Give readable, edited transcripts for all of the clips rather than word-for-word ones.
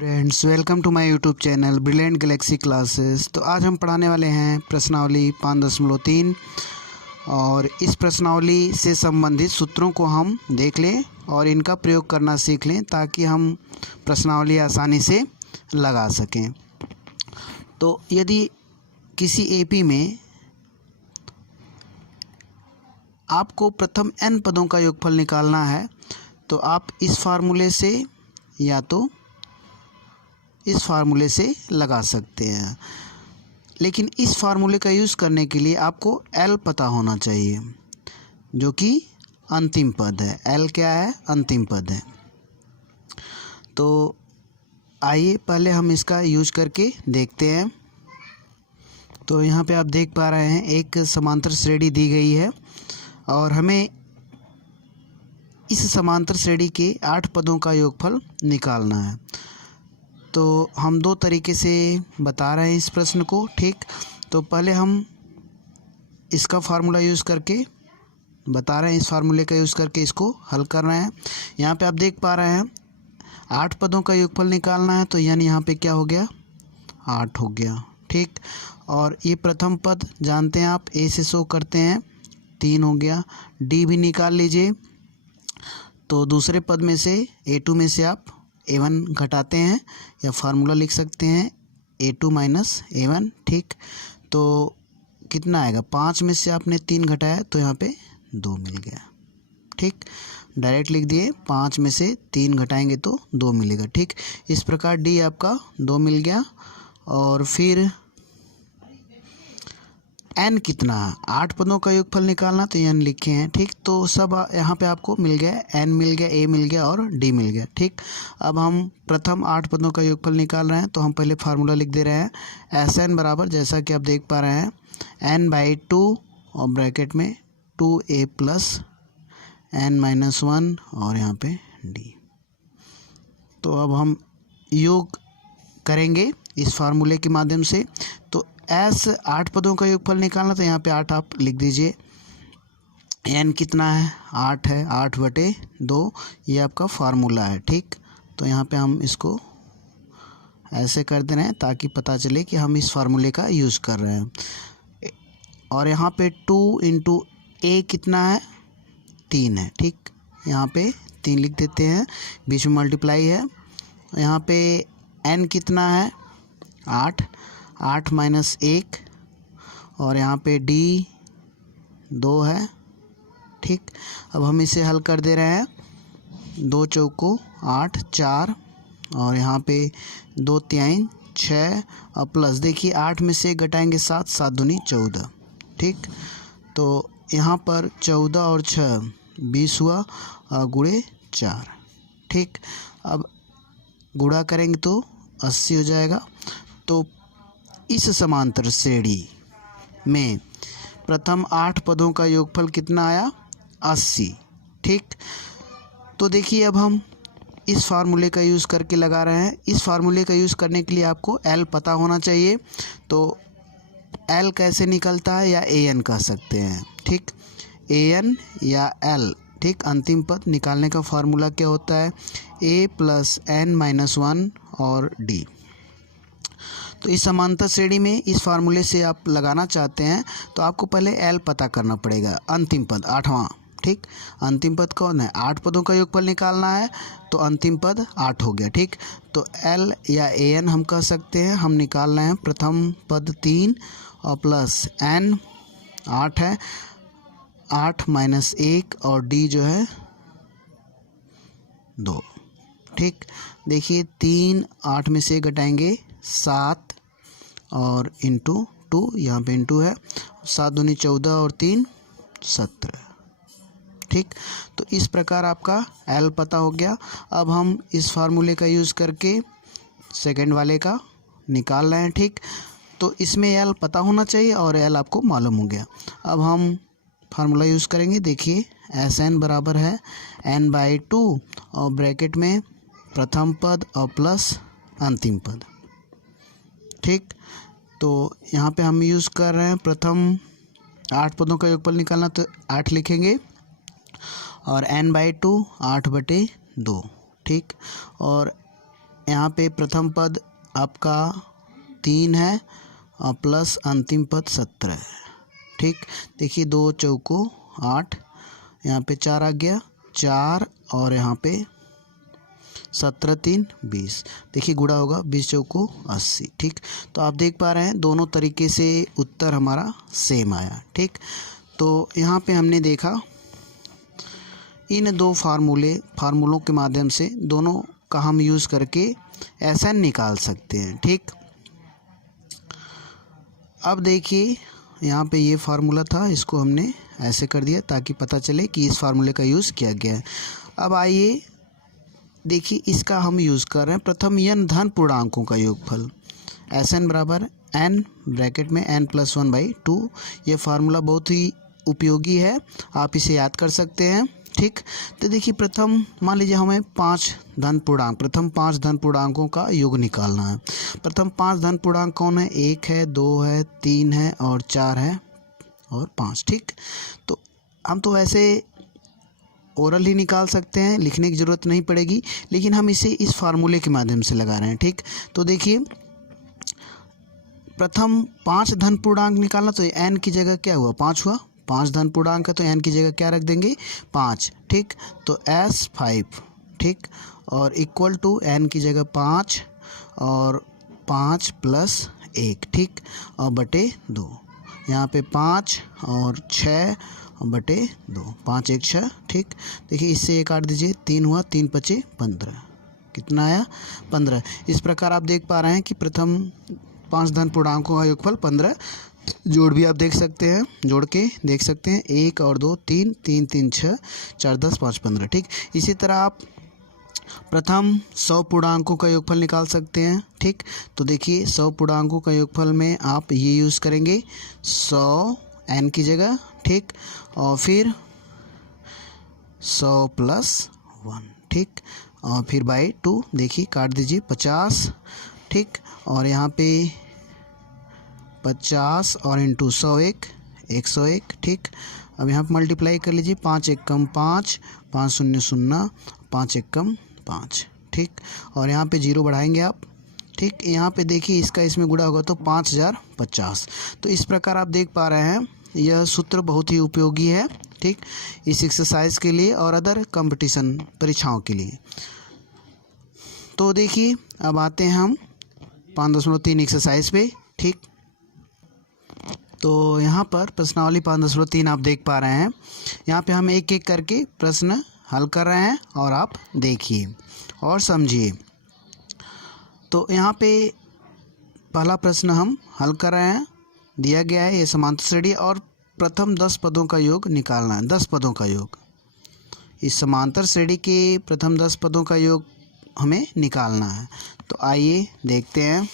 Friends, welcome to my YouTube channel Brilliant Galaxy Classes. तो आज हम पढ़ाने वाले हैं प्रश्नावली 5.3 और इस प्रश्नावली से संबंधित सूत्रों को हम देख लें और इनका प्रयोग करना सीख लें ताकि हम प्रश्नावली आसानी से लगा सकें। तो यदि किसी एपी में आपको प्रथम n पदों का योगफल निकालना है तो आप इस फार्मूले से या तो इस फार्मूले से लगा सकते हैं, लेकिन इस फार्मूले का यूज़ करने के लिए आपको L पता होना चाहिए जो कि अंतिम पद है। L क्या है? अंतिम पद है। तो आइए पहले हम इसका यूज करके देखते हैं। तो यहाँ पे आप देख पा रहे हैं एक समांतर श्रेणी दी गई है और हमें इस समांतर श्रेणी के 8 पदों का योगफल निकालना है। तो हम दो तरीके से बता रहे हैं इस प्रश्न को, ठीक। तो पहले हम इसका फार्मूला यूज़ करके बता रहे हैं, इस फार्मूले का यूज़ करके इसको हल कर रहे हैं। यहाँ पे आप देख पा रहे हैं 8 पदों का योगफल निकालना है, तो यानी यहाँ पे क्या हो गया? 8 हो गया, ठीक। और ये प्रथम पद जानते हैं आप, ए से शो करते हैं, 3 हो गया। डी भी निकाल लीजिए। तो दूसरे पद में से A2 में से आप A1 घटाते हैं या फार्मूला लिख सकते हैं A2 माइनस A1, ठीक। तो कितना आएगा? 5 में से आपने 3 घटाया तो यहाँ पे 2 मिल गया, ठीक। डायरेक्ट लिख दिए, 5 में से 3 घटाएंगे तो 2 मिलेगा, ठीक। इस प्रकार डी आपका 2 मिल गया। और फिर n कितना है? 8 पदों का योगफल निकालना, तो n लिखे हैं, ठीक। तो सब यहाँ पे आपको मिल गया, n मिल गया, a मिल गया और d मिल गया, ठीक। अब हम प्रथम 8 पदों का योगफल निकाल रहे हैं, तो हम पहले फार्मूला लिख दे रहे हैं। Sn बराबर, जैसा कि आप देख पा रहे हैं, n/2 और ब्रैकेट में 2a प्लस n-1 और यहाँ पे d। तो अब हम योग करेंगे इस फार्मूले के माध्यम से। तो S 8 पदों का योगफल निकालना, तो यहाँ पे 8 आप लिख दीजिए। n कितना है? 8 है, 8/2 ये आपका फार्मूला है, ठीक। तो यहाँ पे हम इसको ऐसे कर दे रहे हैं ताकि पता चले कि हम इस फार्मूले का यूज़ कर रहे हैं। और यहाँ पे 2 इंटू a कितना है? 3 है, ठीक। यहाँ पे 3 लिख देते हैं, बीच में मल्टीप्लाई है। यहाँ पे n कितना है? 8 माइनस 1 और यहाँ पे d 2 है, ठीक। अब हम इसे हल कर दे रहे हैं। 2 चौको 8, 4 और यहाँ पे 2 3 6 और प्लस, देखिए 8 में से घटाएंगे 7, 7 दूनी 14, ठीक। तो यहाँ पर 14 और 6 20 हुआ और गुणे 4, ठीक। अब गुणा करेंगे तो 80 हो जाएगा। तो इस समांतर श्रेणी में प्रथम 8 पदों का योगफल कितना आया? 80, ठीक। तो देखिए अब हम इस फार्मूले का यूज़ करके लगा रहे हैं। इस फार्मूले का यूज़ करने के लिए आपको L पता होना चाहिए। तो L कैसे निकलता है, या AN कह सकते हैं, ठीक। AN या L, ठीक। अंतिम पद निकालने का फार्मूला क्या होता है? A प्लस n-1 और D। तो इस समांतर श्रेणी में इस फार्मूले से आप लगाना चाहते हैं तो आपको पहले L पता करना पड़ेगा, अंतिम पद 8वां, ठीक। अंतिम पद कौन है? 8 पदों का योगफल निकालना है, तो अंतिम पद 8 हो गया, ठीक। तो L या AN हम कह सकते हैं। हम निकाल रहे हैं प्रथम पद 3 और प्लस n 8 है, 8 माइनस 1 और d जो है 2, ठीक। देखिए 3 8 में से घटाएंगे 7 और इंटू 2, यहाँ पे इंटू है, 7 दूनी 14 और 3 17, ठीक। तो इस प्रकार आपका L पता हो गया। अब हम इस फार्मूले का यूज़ करके सेकंड वाले का निकाल रहे हैं, ठीक। तो इसमें L पता होना चाहिए और L आपको मालूम हो गया। अब हम फार्मूला यूज़ करेंगे। देखिए Sn बराबर है n/2 और ब्रैकेट में प्रथम पद और प्लस अंतिम पद, ठीक। तो यहाँ पे हम यूज़ कर रहे हैं प्रथम 8 पदों का योगफल निकालना, तो 8 लिखेंगे और n/2 8/2, ठीक। और यहाँ पे प्रथम पद आपका 3 है और प्लस अंतिम पद 17 है। ठीक, देखिए 2 चौको 8, यहाँ पे 4 आ गया 4 और यहाँ पे 17 3 20, देखिए गुणा होगा 20 चौको 80। ठीक, तो आप देख पा रहे हैं दोनों तरीके से उत्तर हमारा सेम आया। ठीक, तो यहाँ पे हमने देखा इन दो फार्मूलों के माध्यम से दोनों का हम यूज़ करके SN निकाल सकते हैं। ठीक, अब देखिए यहाँ पे ये फार्मूला था, इसको हमने ऐसे कर दिया ताकि पता चले कि इस फार्मूले का यूज़ किया गया है। अब आइए देखिए इसका हम यूज़ कर रहे हैं प्रथम n धन पूर्णांकों का योगफल, SN बराबर n ब्रैकेट में n+1/2। ये फार्मूला बहुत ही उपयोगी है, आप इसे याद कर सकते हैं। ठीक, तो देखिए प्रथम मान लीजिए हमें प्रथम 5 धन पूर्णांकों का योग निकालना है। प्रथम 5 धन पूर्णांक कौन है? 1 है, 2 है, 3 है और 4 है और 5। ठीक, तो हम तो ऐसे ओरल ही निकाल सकते हैं, लिखने की ज़रूरत नहीं पड़ेगी, लेकिन हम इसे इस फार्मूले के माध्यम से लगा रहे हैं। ठीक, तो देखिए प्रथम 5 धन पूर्णांक निकालना, तो n की जगह क्या हुआ? 5 हुआ। 5 धन पूर्णांक है तो n की जगह क्या रख देंगे? 5। ठीक, तो S5। ठीक, और इक्वल टू n की जगह 5 और 5 + 1। ठीक, और बटे 2, यहाँ पे 5 और 6 बटे 2, 5 1 6। ठीक, देखिए इससे 1 काट दीजिए, 3 हुआ, 3 × 5 = 15। कितना आया? 15। इस प्रकार आप देख पा रहे हैं कि प्रथम 5 धन पूर्णांकों का योगफल 15। जोड़ भी आप देख सकते हैं, जोड़ के देख सकते हैं, 1 और 2 3, 3 3 6, 4 10 5 15। ठीक, इसी तरह आप प्रथम 100 पूर्णांकों का योगफल निकाल सकते हैं। ठीक, तो देखिए 100 पूर्णांकों का योगफल में आप ये यूज़ करेंगे 100 n की जगह। ठीक, और फिर 100 + 1। ठीक, और फिर बाई 2, देखिए काट दीजिए 50। ठीक, और यहाँ पे 50 और इंटू 101 101। ठीक, अब यहाँ पर मल्टीप्लाई कर लीजिए, 5 1 = 5, 5 0 0, 5 1 = 5। ठीक, और यहाँ पे 0 बढ़ाएंगे आप। ठीक, यहाँ पे देखिए इसका इसमें गुणा होगा तो 5050। तो इस प्रकार आप देख पा रहे हैं यह सूत्र बहुत ही उपयोगी है। ठीक, इस एक्सरसाइज के लिए और अदर कंपटीशन परीक्षाओं के लिए। तो देखिए अब आते हैं हम 5.3 एक्सरसाइज पे। ठीक, तो यहाँ पर प्रश्नावली 5.3 आप देख पा रहे हैं। यहाँ पे हम एक एक करके प्रश्न हल कर रहे हैं और आप देखिए और समझिए। तो यहाँ पे पहला प्रश्न हम हल कर रहे हैं, दिया गया है ये समांतर श्रेणी और प्रथम 10 पदों का योग निकालना है। 10 पदों का योग, इस समांतर श्रेणी के प्रथम 10 पदों का योग हमें निकालना है। तो आइए देखते हैं।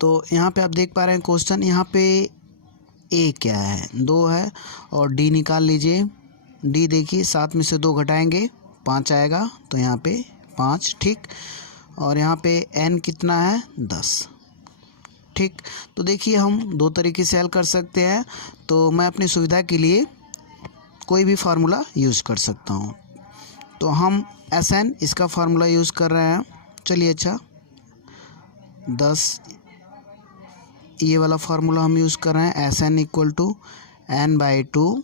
तो यहाँ पे आप देख पा रहे हैं क्वेश्चन, यहाँ पे ए क्या है? 2 है और डी निकाल लीजिए। डी देखिए 7 में से 2 घटाएंगे 5 आएगा, तो यहाँ पे 5। ठीक, और यहाँ पे एन कितना है? 10। ठीक, तो देखिए हम 2 तरीके से हल कर सकते हैं। तो मैं अपनी सुविधा के लिए कोई भी फार्मूला यूज़ कर सकता हूँ। तो हम SN इसका फार्मूला यूज़ कर रहे हैं। चलिए अच्छा, 10 ये वाला फार्मूला हम यूज़ कर रहे हैं। SN = n/2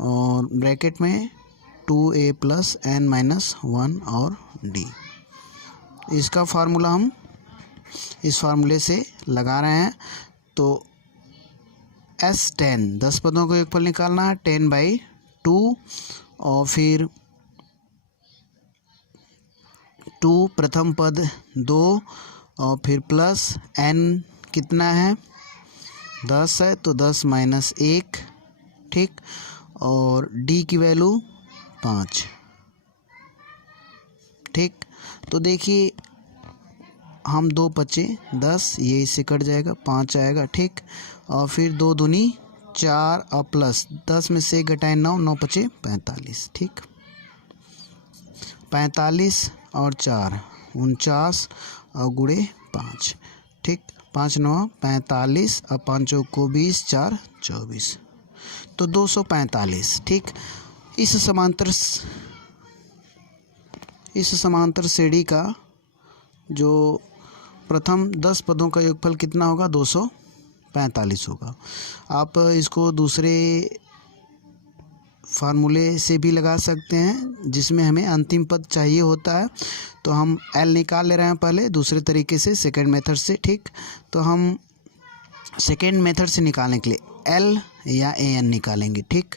और ब्रैकेट में 2a + n-1 और d। इसका फार्मूला हम इस फार्मूले से लगा रहे हैं। तो S10 10 पदों का योगफल निकालना है, 10/2 और फिर 2 प्रथम पद 2 और फिर प्लस n कितना है? 10 है, तो 10 - 1। ठीक, और d की वैल्यू 5। ठीक, तो देखिए हम 2 बचे 10, ये इससे कट जाएगा, 5 आएगा। ठीक, और फिर 2 दूनी 4 और प्लस 10 में से 1 घटाएं 9, 9 बचे 45। ठीक, 45 और 4 49 और गुणे 5। ठीक, 5 9 45 और 5 चौको 20, 4 24, तो 245। ठीक, इस इस समांतर श्रेणी का जो प्रथम 10 पदों का योगफल कितना होगा? 245 होगा। आप इसको दूसरे फार्मूले से भी लगा सकते हैं जिसमें हमें अंतिम पद चाहिए होता है, तो हम एल निकाल ले रहे हैं पहले दूसरे तरीके से, सेकेंड मेथड से। ठीक, तो हम सेकेंड मेथड से निकालने के लिए एल या ए एन निकालेंगे। ठीक,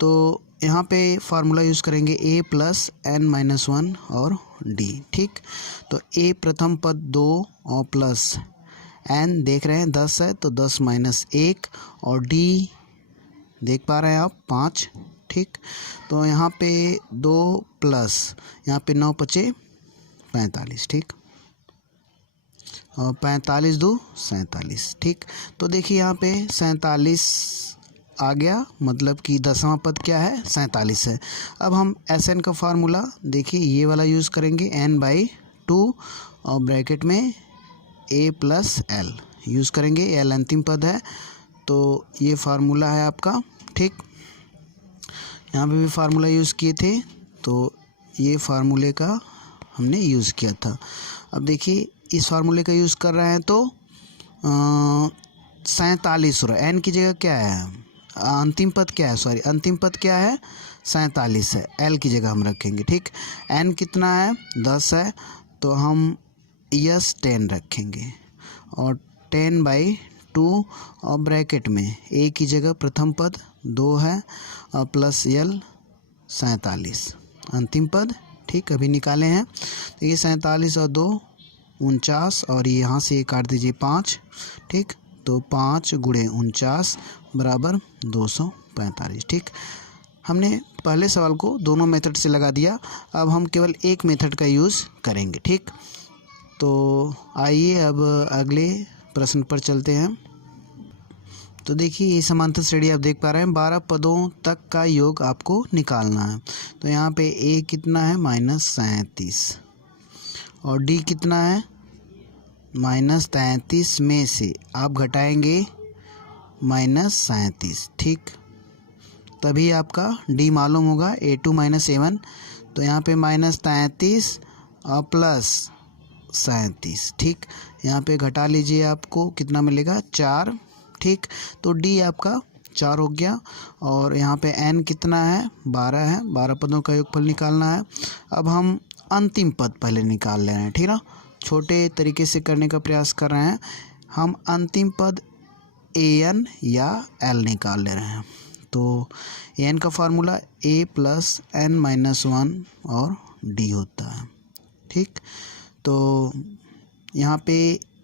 तो यहाँ पे फार्मूला यूज़ करेंगे ए प्लस एन माइनस 1 और डी। ठीक, तो ए प्रथम पद 2 और प्लस एन देख रहे हैं 10 है तो 10 माइनस 1 और डी देख पा रहे हैं आप 5। ठीक, तो यहाँ पे 2 प्लस यहाँ पे 9 पचे 45। ठीक, और 45 2 47। ठीक, तो देखिए यहाँ पे 47 आ गया, मतलब कि 10वां पद क्या है? 47 है। अब हम एस एन का फार्मूला देखिए ये वाला यूज़ करेंगे, n/2 और ब्रैकेट में a प्लस एल यूज़ करेंगे। एल अंतिम पद है तो ये फार्मूला है आपका। ठीक, यहाँ पे भी फार्मूला यूज़ किए थे तो ये फार्मूले का हमने यूज़ किया था। अब देखिए इस फार्मूले का यूज़ कर रहे हैं तो 47 हो रहा है। एन की जगह क्या है? अंतिम पद क्या है? सॉरी, अंतिम पद क्या है? 47 है। एल की जगह हम रखेंगे। ठीक, एन कितना है? 10 है तो हम यस 10 रखेंगे और 10/2 और ब्रैकेट में ए की जगह प्रथम पद 2 है और प्लस यल 47 अंतिम पद। ठीक, अभी निकाले हैं तो ये 47 और 2 49 और यहाँ से काट दीजिए 5। ठीक, तो 5 गुणे 49 बराबर 245। ठीक, हमने पहले सवाल को दोनों मेथड से लगा दिया, अब हम केवल एक मेथड का यूज़ करेंगे। ठीक, तो आइए अब अगले प्रश्न पर चलते हैं। तो देखिए ये समांतर श्रेणी आप देख पा रहे हैं, 12 पदों तक का योग आपको निकालना है। तो यहाँ पे ए कितना है? -37 और डी कितना है? -33 में से आप घटाएंगे -37। ठीक, तभी आपका डी मालूम होगा, A2 - A1। तो यहाँ पे -33 और प्लस 37। ठीक, यहाँ पे घटा लीजिए, आपको कितना मिलेगा? 4। ठीक, तो डी आपका 4 हो गया और यहाँ पे एन कितना है? 12 है। 12 पदों का योगफल निकालना है। अब हम अंतिम पद पहले निकाल ले रहे हैं। ठीक ना, छोटे तरीके से करने का प्रयास कर रहे हैं। हम अंतिम पद ए एन या एल निकाल ले रहे हैं। तो एन का फार्मूला ए प्लस एन माइनस 1 और डी होता है। ठीक, तो यहाँ पे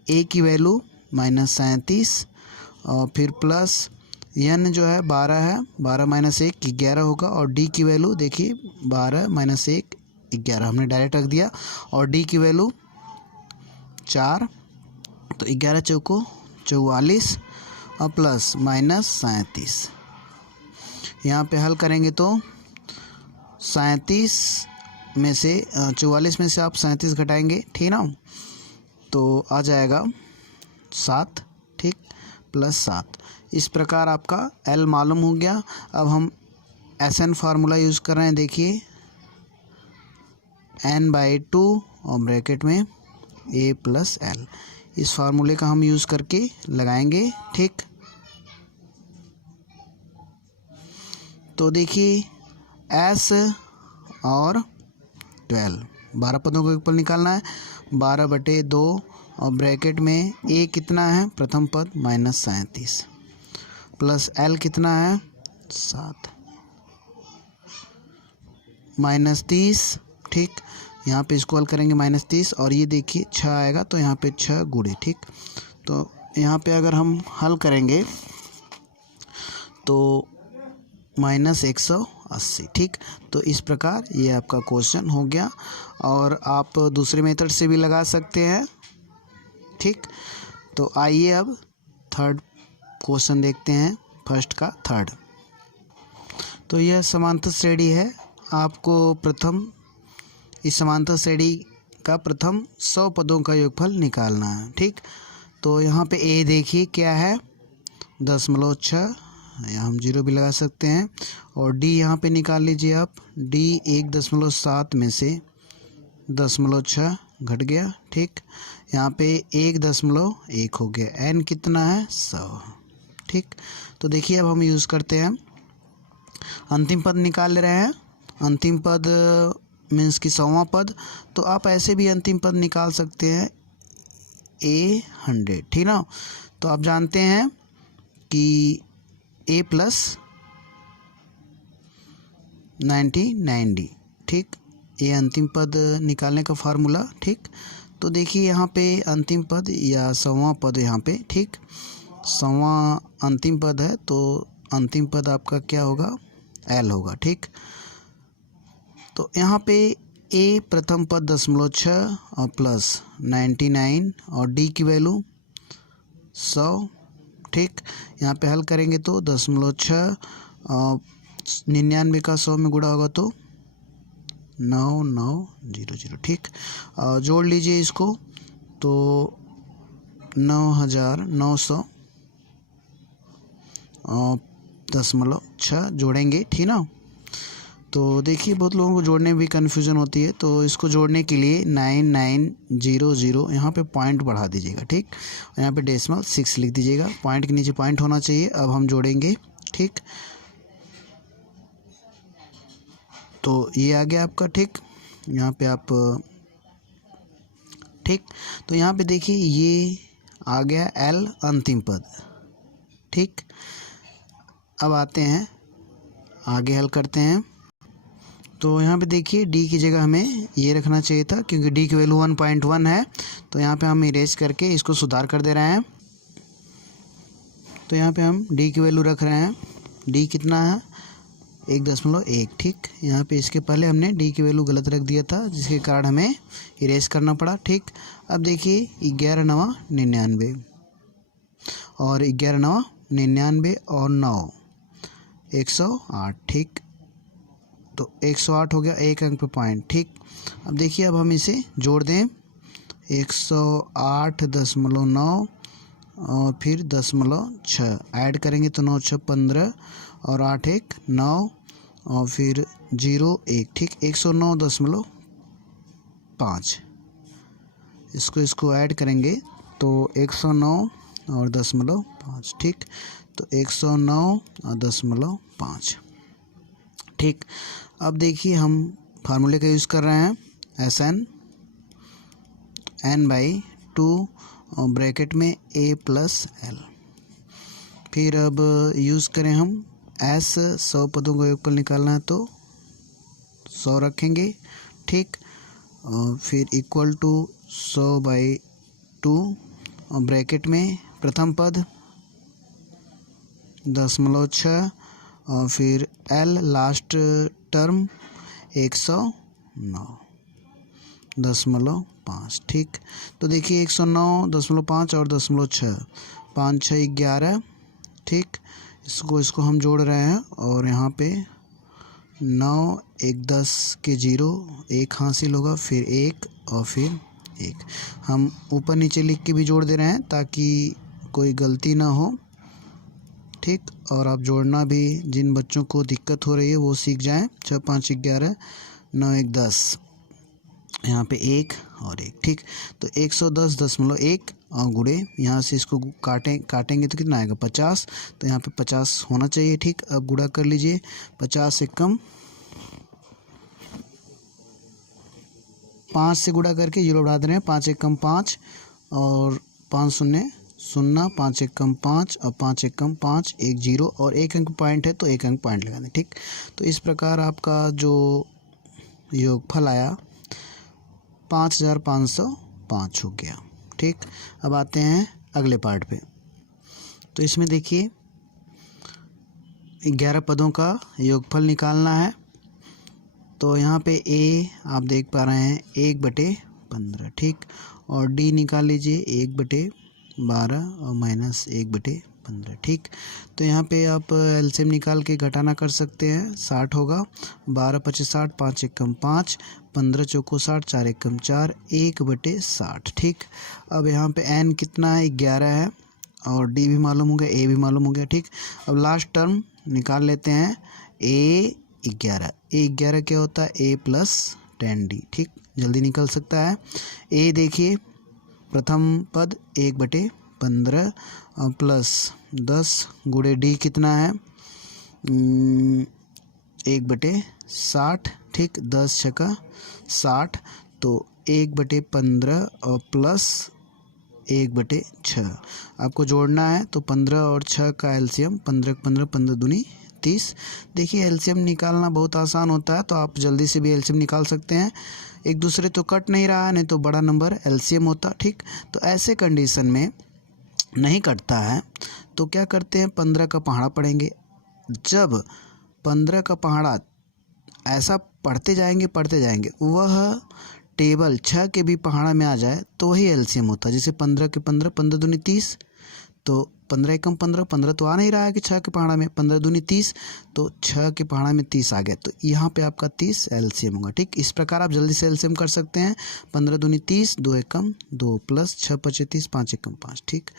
ए की वैल्यू -37 और फिर प्लस एन जो है 12 है, 12 माइनस 1 11 होगा और डी की वैल्यू देखिए 12 माइनस 1 11 हमने डायरेक्ट रख दिया और डी की वैल्यू 4, तो 11 चौको 44 और प्लस -37। यहाँ पे हल करेंगे तो 37 में से 44 में से आप 37 घटाएंगे। ठीक ना, तो आ जाएगा 7। ठीक, प्लस 7। इस प्रकार आपका एल मालूम हो गया। अब हम एस एन फार्मूला यूज़ कर रहे हैं। देखिए n/2 और ब्रैकेट में a प्लस एल, इस फार्मूले का हम यूज़ करके लगाएंगे। ठीक, तो देखिए एस और 12 पदों को योगफल निकालना है। 12/2 और ब्रैकेट में ए कितना है? प्रथम पद -37 प्लस एल कितना है? 7 -30। ठीक, यहाँ पे इसको हल करेंगे -30 और ये देखिए 6 आएगा तो यहाँ पे 6 गुणे। ठीक, तो यहाँ पे अगर हम हल करेंगे तो -180। ठीक, तो इस प्रकार ये आपका क्वेश्चन हो गया और आप दूसरे मेथड से भी लगा सकते हैं। ठीक, तो आइए अब थर्ड क्वेश्चन देखते हैं, फर्स्ट का थर्ड। तो यह समांतर श्रेणी है, आपको प्रथम इस समांतर श्रेणी का प्रथम 100 पदों का योगफल निकालना है। ठीक, तो यहाँ पे ए देखिए क्या है? 0.6, यहाँ हम 0 भी लगा सकते हैं और डी यहाँ पे निकाल लीजिए आप। डी 1.7 में से 0.6 घट गया, ठीक। यहाँ पे 1.1 हो गया, n कितना है 100, ठीक। तो देखिए अब हम यूज़ करते हैं, अंतिम पद निकाल ले रहे हैं। अंतिम पद मीन्स कि 100वां पद, तो आप ऐसे भी अंतिम पद निकाल सकते हैं A100, ठीक ना। तो आप जानते हैं कि A प्लस 99D, ठीक। ये अंतिम पद निकालने का फार्मूला, ठीक। तो देखिए यहाँ पे अंतिम पद या 100वां पद यहाँ पे, ठीक। 100वां अंतिम पद है तो अंतिम पद आपका क्या होगा, L होगा, ठीक। तो यहाँ पे A प्रथम पद 0.6 और प्लस 99 और D की वैल्यू 100, ठीक। यहाँ पे हल करेंगे तो 0.6 और 99 का 100 में गुणा होगा तो 9900, ठीक। जोड़ लीजिए इसको तो 9900.6 जोड़ेंगे, ठीक ना। तो देखिए बहुत लोगों को जोड़ने में भी कन्फ्यूज़न होती है, तो इसको जोड़ने के लिए 9900 यहाँ पे पॉइंट बढ़ा दीजिएगा, ठीक। यहाँ पे डेसिमल 6 लिख दीजिएगा, पॉइंट के नीचे पॉइंट होना चाहिए। अब हम जोड़ेंगे, ठीक। तो ये आ गया आपका, ठीक। यहाँ पे आप, ठीक। तो यहाँ पे देखिए ये आ गया L अंतिम पद, ठीक। अब आते हैं आगे हल करते हैं। तो यहाँ पे देखिए D की जगह हमें ये रखना चाहिए था, क्योंकि D की वैल्यू 1.1 है। तो यहाँ पे हम इरेज करके इसको सुधार कर दे रहे हैं। तो यहाँ पे हम D की वैल्यू रख रहे हैं, D कितना है 1.1, ठीक। यहाँ पे इसके पहले हमने D की वैल्यू गलत रख दिया था, जिसके कारण हमें इरेज करना पड़ा, ठीक। अब देखिए 11×9 = 99 और 11×9 और 9 108, ठीक। तो 108 हो गया, एक अंक पे पॉइंट, ठीक। अब देखिए अब हम इसे जोड़ दें, 108.9 और फिर 0.6 ऐड करेंगे तो 9 6 15 और 8 1 9 और फिर 0 1, ठीक। 109.5 इसको ऐड करेंगे तो 109 और 0.5, ठीक। तो 109 और 0.5, ठीक। अब देखिए हम फार्मूले का यूज़ कर रहे हैं, SN n/2 और ब्रैकेट में A + L। फिर अब यूज़ करें हम S, 100 पदों का योगफल निकालना है तो 100 रखेंगे, ठीक। और फिर इक्वल टू 100/2 और ब्रैकेट में प्रथम पद 0.6 और फिर L लास्ट टर्म 109.5, ठीक। तो देखिए 109.5 और 0.6, 5 6 11, ठीक। इसको हम जोड़ रहे हैं और यहाँ पे 9 1 10 के 0 1 हासिल होगा, फिर 1 और फिर 1। हम ऊपर नीचे लिख के भी जोड़ दे रहे हैं ताकि कोई गलती ना हो, ठीक। और आप जोड़ना भी, जिन बच्चों को दिक्कत हो रही है वो सीख जाएं। 6 5 11 9 1 10, यहाँ पे 1 और 1, ठीक। तो 110.1 और गुणे यहाँ से इसको काटेंगे तो कितना आएगा 50। तो यहाँ पे 50 होना चाहिए, ठीक। अब गुणा कर लीजिए, 50 से कम 5 से गुणा करके 0 बढ़ा दे रहे हैं, 5 1 कम 5 और 5 0 0, 5 1 कम 5 और 5 1 कम 5, 1 0 और 1 अंक पॉइंट है तो 1 अंक पॉइंट लगा दें, ठीक। तो इस प्रकार आपका जो योगफल आया 5505 हो गया, ठीक। अब आते हैं अगले पार्ट पे। तो इसमें देखिए 11 पदों का योगफल निकालना है। तो यहाँ पे A आप देख पा रहे हैं 1/15, ठीक। और D निकाल लीजिए 1/12 और -1/15, ठीक। तो यहाँ पे आप एलसीएम निकाल के घटाना कर सकते हैं, 60 होगा, 12 25 60, 5 1 कम 5, 15 चौको 60, 4 1 कम 4, 1/60, ठीक। अब यहाँ पे n कितना है 11 है और D भी मालूम हो गया, A भी मालूम हो गया, ठीक। अब लास्ट टर्म निकाल लेते हैं, A11 क्या होता है A + 10D। ठीक, जल्दी निकल सकता है। ए देखिए, प्रथम पद 1/15 प्लस 10 गुणे डी कितना है 1/60। ठीक, 10 छक्का 60, तो 1/15 और प्लस 1/6 आपको जोड़ना है। तो 15 और 6 का एलसीएम 15 15 15 दूनी 30। देखिए एलसीएम निकालना बहुत आसान होता है, तो आप जल्दी से भी एलसीएम निकाल सकते हैं। एक दूसरे तो कट नहीं रहा है, नहीं तो बड़ा नंबर एलसीएम होता। ठीक, तो ऐसे कंडीशन में नहीं कटता है तो क्या करते हैं, 15 का पहाड़ा पढ़ेंगे। जब 15 का पहाड़ा ऐसा पढ़ते जाएंगे वह टेबल 6 के भी पहाड़ा में आ जाए तो वही एलसीएम होता है। जैसे 15 के 15 15 दूनी 30, तो 15 एकम 15 15 तो आ नहीं रहा है कि 6 के पहाड़ा में, 15 दूनी 30, तो 6 के पहाड़ा में 30 आ गया, तो यहाँ पे आपका 30 एलसीएम होगा। ठीक, इस प्रकार आप जल्दी से एलसीएम कर सकते हैं। 15 दूनी 30, 2 एकम 2 प्लस 6 पचे 30, 5 एकम 5। ठीक,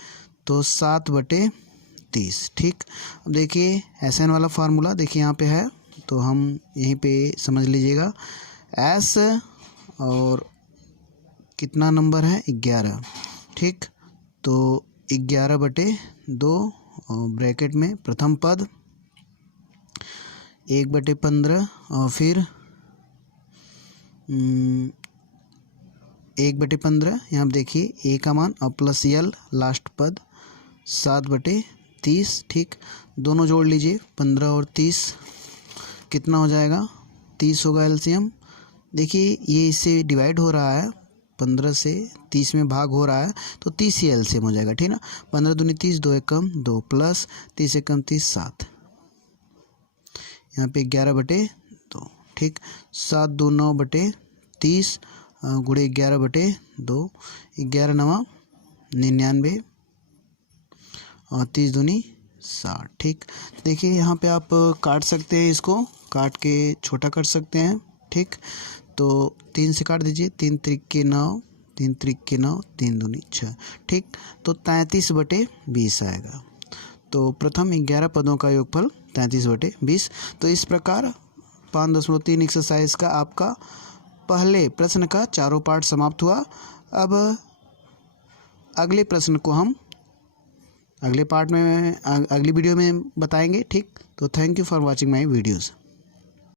तो 7/30। ठीक, अब देखिए एसएन वाला फार्मूला देखिए यहाँ पे है, तो हम यहीं पे समझ लीजिएगा। एस और कितना नंबर है 11। ठीक, तो 11/2 ब्रैकेट में प्रथम पद 1/15 और फिर 1/15 यहाँ देखिए ए का मान और प्लस यल लास्ट पद 7/30। ठीक, दोनों जोड़ लीजिए, 15 और 30 कितना हो जाएगा 30 होगा एलसीएम। देखिए ये इससे डिवाइड हो रहा है, 15 से 30 में भाग हो रहा है, तो 30 ही एलसीएम हो जाएगा। ठीक ना, 15 दूनी 30, 2 एकम 2 प्लस 30 एकम 30, 7, यहाँ पे 11/2। ठीक, 7 2 9/30 गुणे 11/2, 11 9 99 और 30 दूनी 60। ठीक, देखिए यहाँ पे आप काट सकते हैं, इसको काट के छोटा कर सकते हैं। ठीक, तो 3 से काट दीजिए, 3 त्रिक 9, 3 त्रिक 9, 3 दूनी 6। ठीक, तो 33/20 आएगा। तो प्रथम 11 पदों का योगफल 33/20। तो इस प्रकार 5.3 एक्सरसाइज का आपका पहले प्रश्न का चारों पार्ट समाप्त हुआ। अब अगले प्रश्न को हम अगले पार्ट में अगली वीडियो में बताएंगे। ठीक, तो thank you for watching my videos.